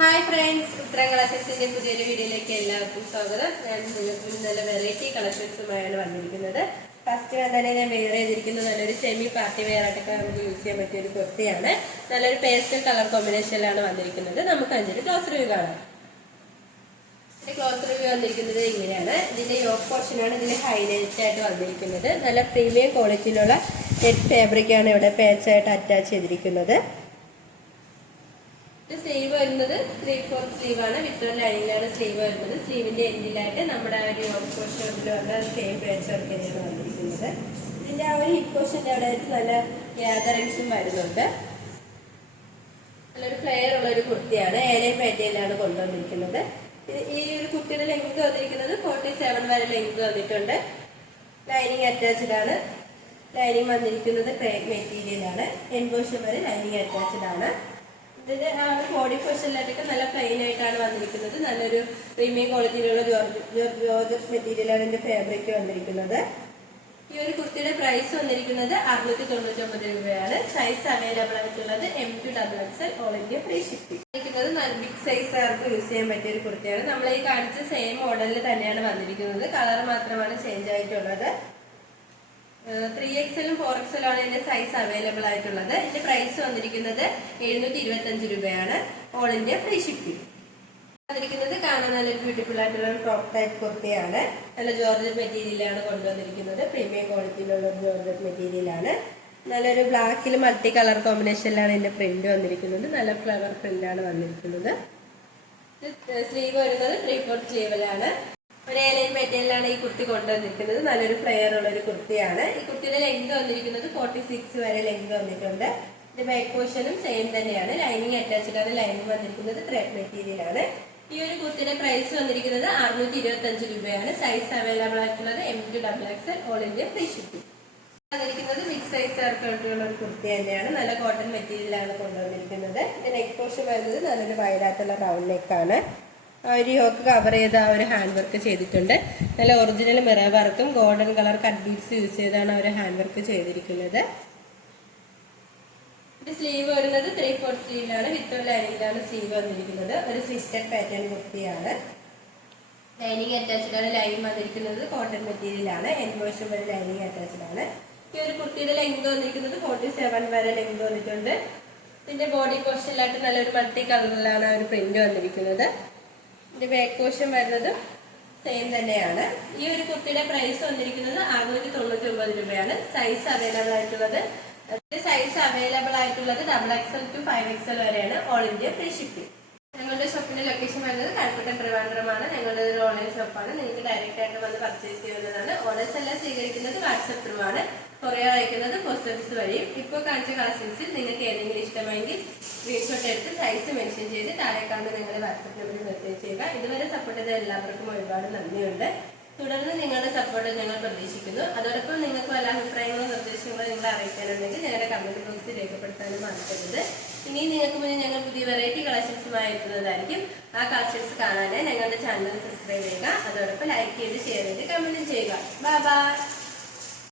Hi friends, ഉത്തരം കളക്ഷൻസിന്റെ പുതിയൊരു വീഡിയോയിലേക്ക് എല്ലാവർക്കും സ്വാഗതം. ഞാൻ നിങ്ങൾക്ക് നല്ല വെറൈറ്റി കളക്ഷൻസുമായാണ് വന്നിരിക്കുന്നത്. ഫസ്റ്റ് തന്നെ ഞാൻ വെയർ ചെയ്തിരിക്കുന്നത് നല്ലൊരു സെമി പാർട്ടി വെയർ ആയിട്ടൊക്കെ നമുക്ക് യൂസ് ചെയ്യാൻ പറ്റിയ ഒരു കുർത്തിയാണ്. നല്ലൊരു പേസ്റ്റൽ കളർ കോമ്പിനേഷനിലാണ് വന്നിരിക്കുന്നത്. നമുക്ക് അതിന്റെ ക്ലോസ് റിവ്യൂ കാണാം. ക്ലോസ് റിവ്യൂ വന്നിരിക്കുന്നത് ഇങ്ങനെയാണ്. ഇതിന്റെ യോക്ക് പോർഷനാണ് ഇതിൽ ഹൈലൈറ്റ് ആയിട്ട് വന്നിരിക്കുന്നത്. നല്ല പ്രീമിയം ക്വാളിറ്റിയിലുള്ള നെറ്റ് ഫാബ്രിക്കാണ് ഇവിടെ പേച്ചായിട്ട് അറ്റാച്ച് ചെയ്തിരിക്കുന്നത്. സ്ലീവ് വരുന്നത് 3/4 സ്ലീവ് ആണ്. വിത്ത് ലൈനിലാണ് സ്ലീവ് വരുന്നത്. സ്ലീവിന്റെ എൻഡിലായിട്ട് നമ്മുടെ ഒരു യോക്ക് പോർഷൻ വന്ന സെയിം പേച്ച് വർക്ക് തന്നെയാണ് വന്നിരിക്കുന്നത്. ഇതിന്റെ ആ ഒരു ഹിപ്പ് പോർഷന്റെ അവിടെ നല്ല ഗ്യാദറിങ്സും വരുന്നുണ്ട്. നല്ലൊരു ഫ്ലെയർ ഉള്ള ഒരു കുർത്തിയാണ്. ഏലൈൻ പാറ്റേണിലാണ് കൊണ്ടുവന്നിരിക്കുന്നത്. ഈ ഒരു കുർത്തിയുടെ ലെങ്ത് വന്നിരിക്കുന്നത് 47 വരെ ലെങ്ത് വന്നിട്ടുണ്ട്. ലൈനിങ് അറ്റാച്ച്ഡ് ആണ്. ലൈനിങ് വന്നിരിക്കുന്നത് ക്രേപ്പ് മെറ്റീരിയലാണ്. എൻബോഷൻ വരെ ലൈനിങ് അറ്റാച്ച്ഡ് ആണ്. ഇതിന്റെ ആ ഒരു ബോഡി പോർഷനിലായിട്ടൊക്കെ നല്ല പ്ലെയിൻ ആയിട്ടാണ് വന്നിരിക്കുന്നത്. നല്ലൊരു പ്രീമിയം ക്വാളിറ്റിയിലുള്ള ജോർജറ്റ് മെറ്റീരിയലാണ് ഇതിന്റെ ഫാബ്രിക് വന്നിരിക്കുന്നത്. ഈ ഒരു കുർത്തിയുടെ പ്രൈസ് വന്നിരിക്കുന്നത് 699 രൂപയാണ്. സൈസ് അവൈലബിൾ ആയിട്ടുള്ളത് M to XXL all India free shipping. Big size ആർക്ക് യൂസ് ചെയ്യാൻ പറ്റിയ ഒരു കുർത്തിയാണ്. നമ്മൾ ഈ കാണിച്ച സെയിം മോഡലിൽ തന്നെയാണ് വന്നിരിക്കുന്നത്. കളർ മാത്രമാണ് ചേഞ്ച് ആയിട്ടുള്ളത്. 3XL 4XL ആണ് ഇതിന്റെ സൈസ് അവൈലബിൾ ആയിട്ടുള്ളത്. ഇതിന്റെ പ്രൈസ് വന്നിരിക്കുന്നത് 725 രൂപയാണ്. All India free shipping. വന്നിരിക്കുന്നത് കാണാൻ നല്ലൊരു ബ്യൂട്ടിഫുൾ ആയിട്ടുള്ള ഒരു ടോപ്പ് ടൈപ്പ് കുർത്തിയാണ്. നല്ല ജോർജറ്റ് മെറ്റീരിയലാണ് കൊണ്ടുവന്നിരിക്കുന്നത്. പ്രീമിയം ക്വാളിറ്റിയിലുള്ള ഒരു ജോർജറ്റ് മെറ്റീരിയലാണ്. നല്ലൊരു ബ്ലാക്കിൽ മൾട്ടി കളർ കോമ്പിനേഷനിലാണ് ഇതിന്റെ പ്രിന്റ് വന്നിരിക്കുന്നത്. നല്ല ഫ്ലവർ പ്രിന്റാണ് വന്നിരിക്കുന്നത്. സ്ലീവ് വരുന്നത് 3/4 സ്ലീവിലാണ്. ഒരു ഏലൈൻ മെറ്റീരിയലാണ് ഈ കുർത്തി കൊണ്ടുവന്നിരിക്കുന്നത്. നല്ലൊരു ഫ്ലെയർ ഉള്ള ഒരു കുർത്തിയാണ്. ഈ കുർത്തിയുടെ ലെങ്ത് വന്നിരിക്കുന്നത് 46 വരെ ലെങ്ത് വന്നിട്ടുണ്ട്. ഇതിന്റെ ബാക്ക് പോർഷനും സെയിം തന്നെയാണ്. ലൈനിങ് അറ്റാച്ച്ഡ് ആണ്. ലൈനിങ് വന്നിരിക്കുന്നത് ക്രേപ്പ് മെറ്റീരിയൽ ആണ്. ഈ ഒരു കുർത്തിയുടെ പ്രൈസ് വന്നിരിക്കുന്നത് 625 രൂപയാണ്. സൈസ് അവൈലബിൾ ആയിട്ടുള്ളത് M to XXL all India free shipping. വന്നിരിക്കുന്നത് ബിഗ് സൈസ് ആയിട്ടുള്ള ഒരു കുർത്തി തന്നെയാണ്. നല്ല കോട്ടൺ മെറ്റീരിയലാണ് കൊണ്ടുവന്നിരിക്കുന്നത്. ഇതിന്റെ നെക്ക് പോർഷൻ വരുന്നത് നല്ലൊരു വൈഡായിട്ടുള്ള റൗണ്ട് നെക്കാണ്. ഒരു യോക്ക് കവർ ചെയ്ത് ആ ഒരു ഹാൻഡ് വർക്ക് ചെയ്തിട്ടുണ്ട്. നല്ല ഒറിജിനൽ മിറർ വർക്കും golden colour cut beads use ചെയ്താണ് ആ ഒരു ഹാൻഡ് വർക്ക് ചെയ്തിരിക്കുന്നത്. സ്ലീവ് വരുന്നത് 3/4 സ്ലീവിലാണ്. വിത്ത് ലൈനിങ്ങിലാണ് സ്ലീവ് വന്നിരിക്കുന്നത്. ഒരു സ്വിസ്റ്റഡ് പാറ്റേൺ കുർത്തിയാണ്. ലൈനിങ് അറ്റാച്ച്ഡ് ആണ്. ലൈനിങ് വന്നിരിക്കുന്നത് കോട്ടൺ മെറ്റീരിയലാണ്. എൻബോഷൻ വരെ ലൈനിങ് അറ്റാച്ച്ഡ് ആണ്. ഈ ഒരു കുർത്തിയുടെ ലെങ്ത് വന്നിരിക്കുന്നത് 47 വരെ ലെങ്ത് വന്നിട്ടുണ്ട്. ഇതിന്റെ ബോഡി പോർഷനിലായിട്ട് നല്ലൊരു മൾട്ടി കളറിലാണ് ആ ഒരു പ്രിന്റ് വന്നിരിക്കുന്നത്. ഇതിന്റെ ബാക്ക് പോർഷൻ വരുന്നത് സെയിം തന്നെയാണ്. ഈ ഒരു കുർത്തിയുടെ പ്രൈസ് വന്നിരിക്കുന്നത് 699 രൂപയാണ്. സൈസ് അവൈലബിൾ ആയിട്ടുള്ളത് XXL to 5XL വരെയാണ്. All India free shipping. ഞങ്ങളുടെ ഷോപ്പിന്റെ ലൊക്കേഷൻ വരുന്നത് കഴക്കൂട്ടം ട്രിവാൻഡ്രമാണ്. ഞങ്ങളുടെ ഒരു ഓൺലൈൻ ഷോപ്പാണ്. നിങ്ങൾക്ക് ഡയറക്റ്റ് ആയിട്ട് വന്ന് പർച്ചേസ് ചെയ്യുന്നതാണ്. ഓർഡേഴ്സ് എല്ലാം സ്വീകരിക്കുന്നത് വാട്സ്ആപ്പ് ത്രൂ ആണ്. കൊറിയർ അയക്കുന്നത് പോസ്റ്റ് ഓഫീസ് വഴിയും. ഇപ്പോൾ കാണിച്ച കളക്ഷൻസിൽ നിങ്ങൾക്ക് ഏതെങ്കിലും ഇഷ്ടമെങ്കിൽ സ്ക്രീൻഷോട്ട് എടുത്ത് സൈസ് മെൻഷൻ ചെയ്ത് താഴെ കാണുന്ന നിങ്ങളുടെ വാട്സ്ആപ്പ് നമ്പറിൽ മെസ്സേജ് ചെയ്യുക. ഇതുവരെ സപ്പോർട്ട് ചെയ്ത എല്ലാവർക്കും ഒരുപാട് നന്ദിയുണ്ട്. തുടർന്ന് നിങ്ങളുടെ സപ്പോർട്ട് ഞങ്ങൾ പ്രതീക്ഷിക്കുന്നു. അതോടൊപ്പം നിങ്ങൾക്ക് വല്ല അഭിപ്രായങ്ങളോ നിർദ്ദേശങ്ങളോ നിങ്ങളെ അറിയിക്കാനുണ്ടെങ്കിൽ ഞങ്ങളുടെ കമന്റ് ബോക്സിൽ രേഖപ്പെടുത്താനും മറക്കരുത്. ഇനി നിങ്ങൾക്ക് മുന്നിൽ ഞങ്ങൾ പുതിയ വെറൈറ്റി കളക്ഷൻസുമായി എത്തുന്നതായിരിക്കും. ആ കളക്ഷൻസ് കാണാനായി ഞങ്ങളുടെ ചാനൽ സബ്സ്ക്രൈബ് ചെയ്യുക. അതോടൊപ്പം ലൈക്ക് ചെയ്ത് ഷെയർ ചെയ്ത് കമന്റ് ചെയ്യുക. Bye bye.